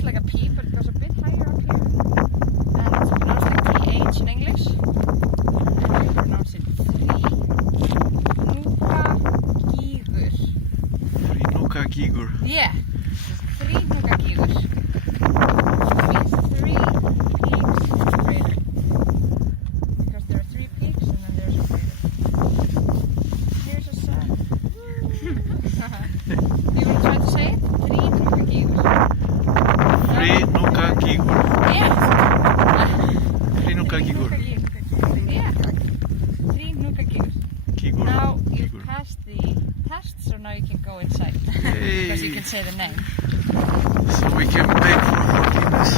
looks like a P, but it goes a bit higher up here. And it's pronounced like TH in English. And we pronounce it Þríhnúkagígur. Yeah, Þríhnúkagígur. Which means 3 peaks crater. Because there are 3 peaks and then there's a crater. Here's a sun. Do you want to try to say it? Þríhnúkagígur. Þríhnúkagígur. Yes. Þríhnúkagígur. Yeah. Þríhnúkagígur. Gígur. Now you passed the test, so now you can go inside. Because you can say the name. So we can beg for forgiveness.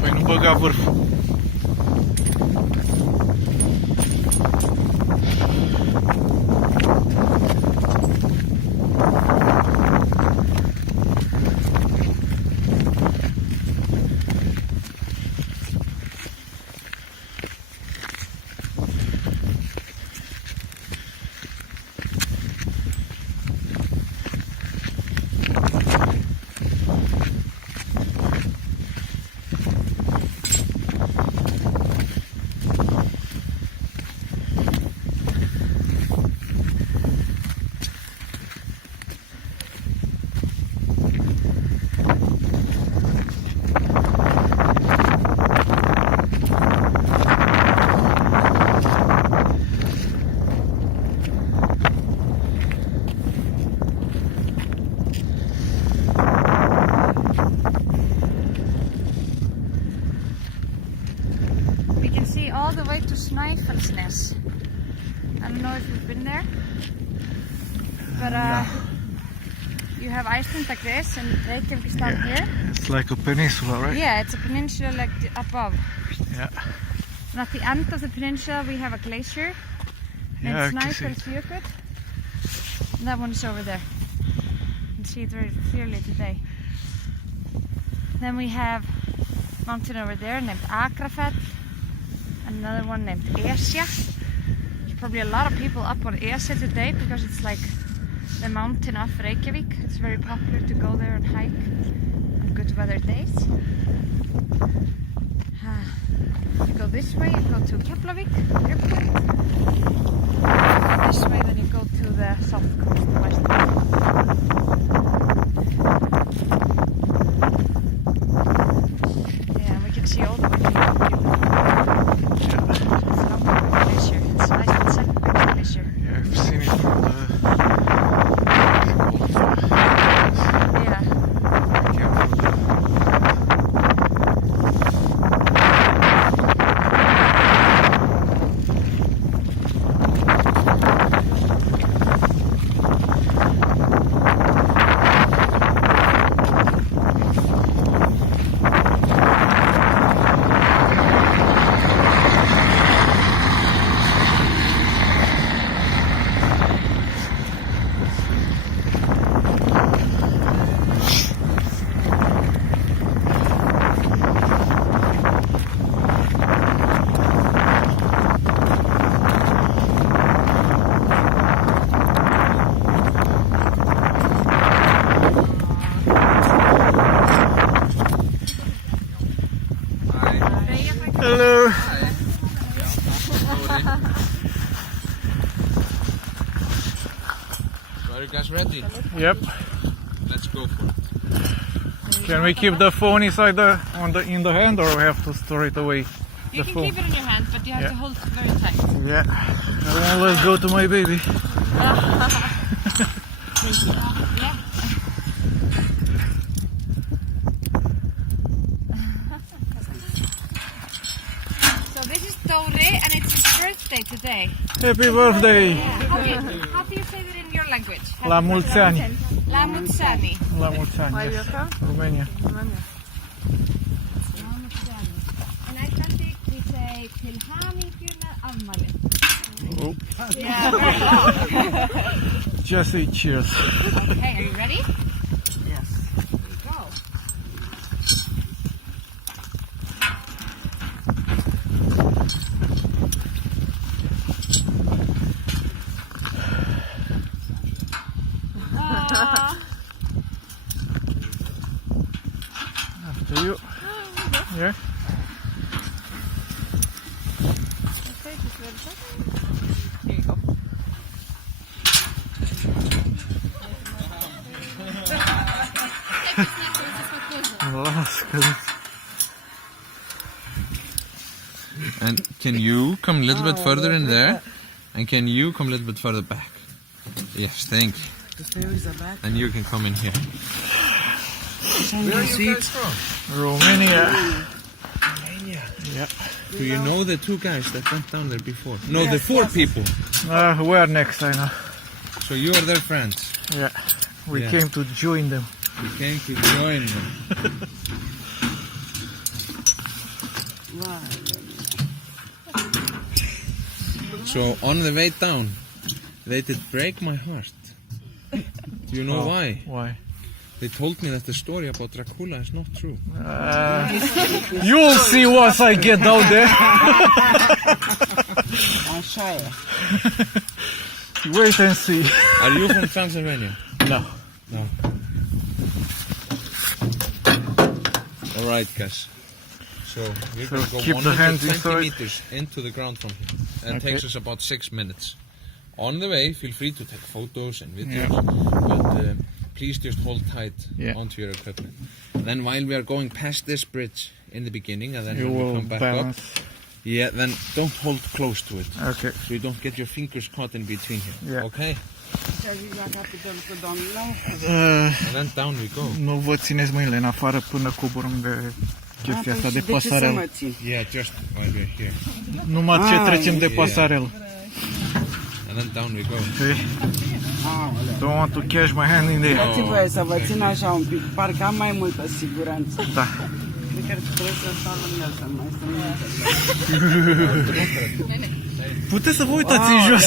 Păi nu băga vârful. All the way to Snæfellsnes. I don't know if you've been there, but you have Iceland like this and Reykjavik is down here. It's like a peninsula, right? Yeah, it's a peninsula like above. Yeah. And at the end of the peninsula we have a glacier Yeah, named I can see it. Snæfellsjökull. And that one is over there. You can see it very clearly today. Then we have a mountain over there named Akrafell. Another one named Esja. There's probably a lot of people up on Esja today because it's like the mountain of Reykjavik. It's very popular to go there and hike on good weather days. You go this way, you go to Keflavik airport. This way then you go to the south coast of Iceland. Yeah, we can see all the way to Yeah, I've seen it from the... Hello. So are you guys ready? Yep. Let's go for it. Can we keep the phone inside in the hand, or we have to store it away? You can keep it in your hand, but you have to hold it very tight. Yeah. I won't let go to my baby. Yeah. So this is Dore, and it's his birthday today. Happy birthday! How do you say that in your language? La mulți ani. La mulți ani. La mulți ani. Where are you from? Romania. Romania. In Icelandic we say til hamingjuna afmæli. Oh. Yeah, very long. Just say cheers. Okay, are you ready? Yes. Here we go. Here you go. And can you come a little bit further in there? And can you come a little bit further back? Yes, thank you. And you can come in here. Where are you guys from? Romania. Romania. Yeah. Do you know the two guys that went down there before? No, the four people. Where next, I know. So you are their friends. Yeah. We Yeah. came to join them. We came to join them. So on the way down, they did break my heart. Do you know why? Why? They told me that the story about Dracula is not true. You'll see once I get down there. Wait and see. Are you from Transylvania? No. No. All right, guys. So we're going to go keep the hands 120 inside. meters into the ground from here. And it Okay. takes us about 6 minutes. On the way, feel free to take photos and videos, Yeah. but please just hold tight Yeah. onto your equipment. Then while we are going past this bridge in the beginning, and then You when we will come back balance. up, yeah, then don't hold close to it. Okay. So you don't get your fingers caught in between here. Yeah. Okay? Uh, And then down we go. nu vă țineți mâinile în afară până coborâm de chestia asta de pasarelă. Yeah, just while we're here. Numai ce trecem de pasarelă. And then down we go. Okay? Don't want to catch my hand in there. Dați voie să vă țin așa un pic, parcă am mai multă siguranță. Da. Cred că trebuie să stau în el, să mai Puteți să vă uitați în jos.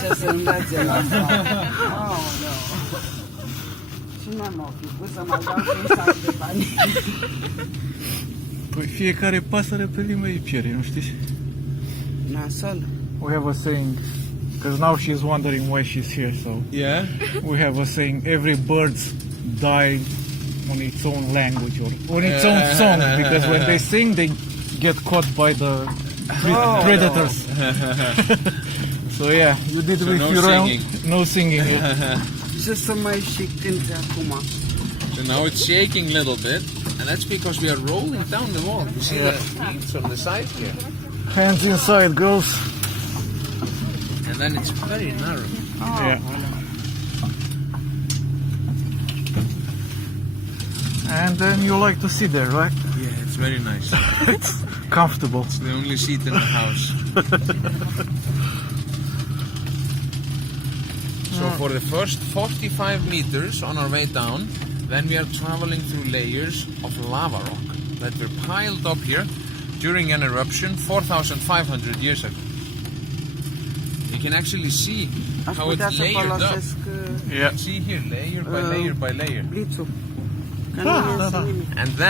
ce să-mi dați el asta. Aoleu. Cine m-a fi pus să mă dau cu un sac de bani? Păi fiecare pasăre pe limba ei piere, nu știți? Nasol. We have a saying, because now she's wondering why she's here, so Yeah? we have a saying, every bird dies on its own language or on its own song, because when they sing, they get caught by the predators. So yeah, you did with no your own, singing. no singing. Yeah. Ce să mai și cânte acum? So now it's shaking a little bit, and that's because we are rolling down the wall. You see the beams on the side here? Hands inside, girls. And then it's very narrow. Yeah. And then you like to sit there, right? Yeah, it's very nice. It's comfortable. It's the only seat in the house. So for the first 45 meters on our way down, then we are traveling through layers of lava rock that were piled up here during an eruption 4,500 years ago. You can actually see Aș how putea it's să layered up. folosesc Yeah. See here, layer by layer by layer. blițul. Că Da, nu da, iese da. nimic. And then